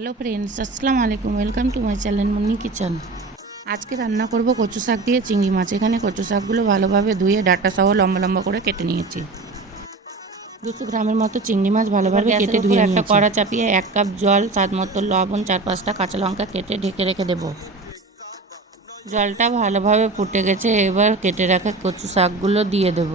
Hello friends, আসসালামু আলাইকুম। Welcome to my channel Munni kitchen. আজকে রান্না করব কচু শাক দিয়ে চিংড়ি মাছ। এখানে কচু শাকগুলো ভালোভাবে ধুয়ে ডাঁটা সহ লম্বা লম্বা করে কেটে নিয়েছি। 200 গ্রামের মতো চিংড়ি মাছ ভালোভাবে কেটে ধুয়ে একটা কড়া চাপিয়ে 1 কাপ জল, স্বাদ মতো লবণ, 4-5টা কাঁচা লঙ্কা কেটে ঢেকে রেখে দেব। জলটা ভালোভাবে ফুটে গেছে, এবার কেটে রাখা কচু শাকগুলো দিয়ে দেব।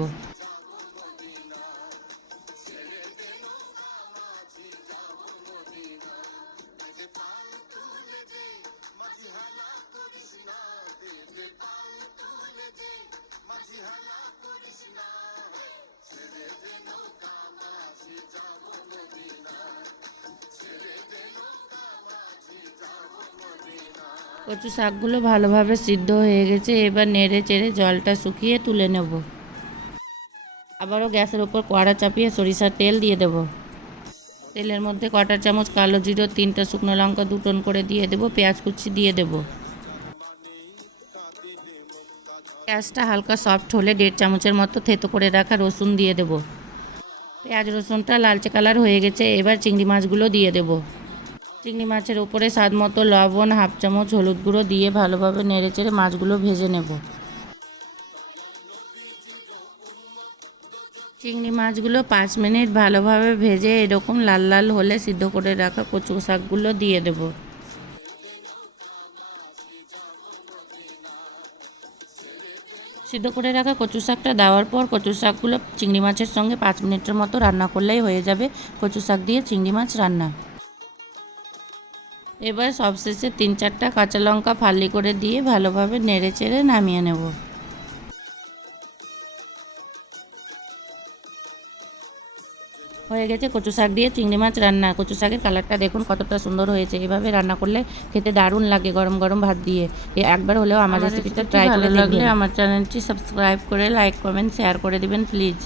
কচু শাকগুলো ভালোভাবে সিদ্ধ হয়ে গেছে, এবার নেড়ে চেড়ে জলটা শুকিয়ে তুলে নেব। আবারও গ্যাসের উপর কড়া চাপিয়ে সরিষার তেল দিয়ে দেব। তেলের মধ্যে 1/4 চামচ কালো জিরে, 3টা শুকনো লঙ্কা দুটোন করে দিয়ে দেব, পেঁয়াজ কুচি দিয়ে দেব। পেঁয়াজটা হালকা সফট হলে 1.5 চামচের মতো থেতো করে রাখা রসুন দিয়ে দেব। পেঁয়াজ রসুনটা লালচে কালার হয়ে গেছে, এবার চিংড়ি মাছগুলো দিয়ে দেব। চিংড়ি মাছের উপরে স্বাদ মতো লবণ, 1/2 চামচ হলুদ গুঁড়ো দিয়ে ভালোভাবে নেড়েচেড়ে মাছগুলো ভেজে নেব। চিংড়ি মাছগুলো 5 মিনিট ভালোভাবে ভেজে এরকম লাল লাল হলে সিদ্ধ করে রাখা কচু শাকগুলো দিয়ে দেব। সিদ্ধ করে রাখা কচু শাকটা দেওয়ার পর কচু শাকগুলো চিংড়ি মাছের সঙ্গে 5 মিনিটের মতো রান্না করলেই হয়ে যাবে কচু শাক দিয়ে চিংড়ি মাছ রান্না। এবার সবশেষে 3-4টা কাঁচা লঙ্কা ফালি করে দিয়ে ভালোভাবে নেড়েচেড়ে নামিয়ে নেব। হয়ে গেছে কচু শাক দিয়ে চিংড়ি মাছ রান্না। কচু শাকের কালারটা দেখুন কতটা সুন্দর হয়েছে। এভাবে রান্না করলে খেতে দারুণ লাগে গরম গরম ভাত দিয়ে। একবার হলেও আমার রেসিপিটা ট্রাই করে দেখবেন। আমার চ্যানেলটি সাবস্ক্রাইব করে লাইক কমেন্ট শেয়ার করে দিবেন প্লিজ।